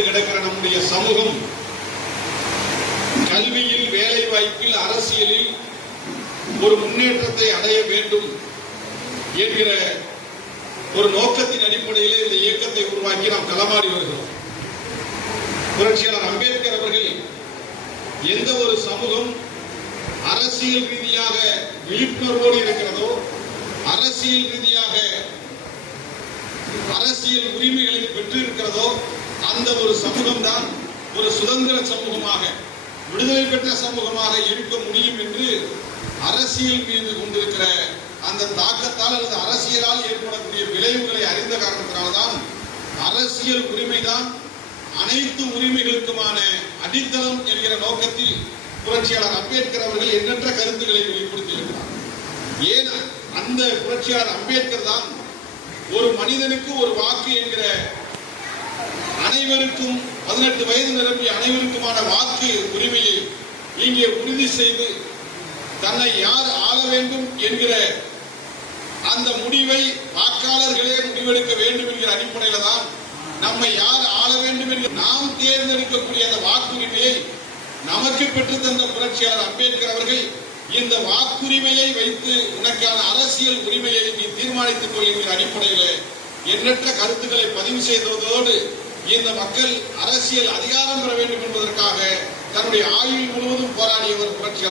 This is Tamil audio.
வாழ்ந்து கிடக்கிற நம்முடைய சமூகம் கல்வியில், வேலை வாய்ப்பில், அரசியலில் ஒரு முன்னேற்றத்தை அடைய வேண்டும் என்கிற ஒரு நோக்கத்தின் அடிப்படையில் இந்த இயக்கத்தை உருவாக்கி நாம் களமாடி வருகிறோம். புரட்சியாளர் அம்பேத்கர் அவர்கள் எந்த ஒரு சமூகம் அரசியல் ரீதியாக விழிப்புணர்வோடு இருக்கிறதோ, அரசியல் ரீதியாக அரசியல் உரிமைகளை பெற்றிருக்கிறதோ, அந்த ஒரு சமூகம் தான் ஒரு சுதந்திர சமூகமாக, விடுதலை பெற்ற சமூகமாக இருக்க முடியும் என்று அரசியல் மீது கொண்டிருக்கிற அந்த தாக்கத்தால் அல்லது அரசியலால் ஏற்படக்கூடிய விளைவுகளை அறிந்த காரணத்தினால்தான் அரசியல் உரிமைதான் அனைத்து உரிமைகளுக்குமான அடித்தளம் என்கிற நோக்கத்தில் புரட்சியாளர் அம்பேத்கர் அவர்கள் எண்ணற்ற கருத்துக்களை வெளிப்படுத்தியிருக்கிறார். ஏன் அந்த புரட்சியாளர் அம்பேத்கர் தான் ஒரு மனிதனுக்கு ஒரு வாக்கு என்கிற அனைவருக்கும் 18 வயது நிரம்பிய அனைவருக்குமான வாக்கு உரிமையை இங்கே உறுதி செய்து தன்னை யார் ஆள வேண்டும் என்கிற அந்த முடிவை வாக்காளர்களே முடிவெடுக்க வேண்டும் என்கிற அடிப்படையில் தான் நம்மை யார் ஆள வேண்டும் என்று நாம் தேர்ந்தெடுக்கக்கூடிய அந்த வாக்குரிமையை நமக்கு பெற்றுத் தந்த புரட்சியாளர் அம்பேத்கர் அவர்கள் இந்த வாக்குரிமையை வைத்து உனக்கான அரசியல் உரிமையை நீ தீர்மானித்துக் கொள்கிற அடிப்படையில் எண்ணற்ற கருத்துக்களை பதிவு செய்ததோடு இந்த மக்கள் அரசியல் அதிகாரம் பெற வேண்டும் என்பதற்காக தன்னுடைய ஆயுள் முழுவதும் போராடியவர் புரட்சியாளர்.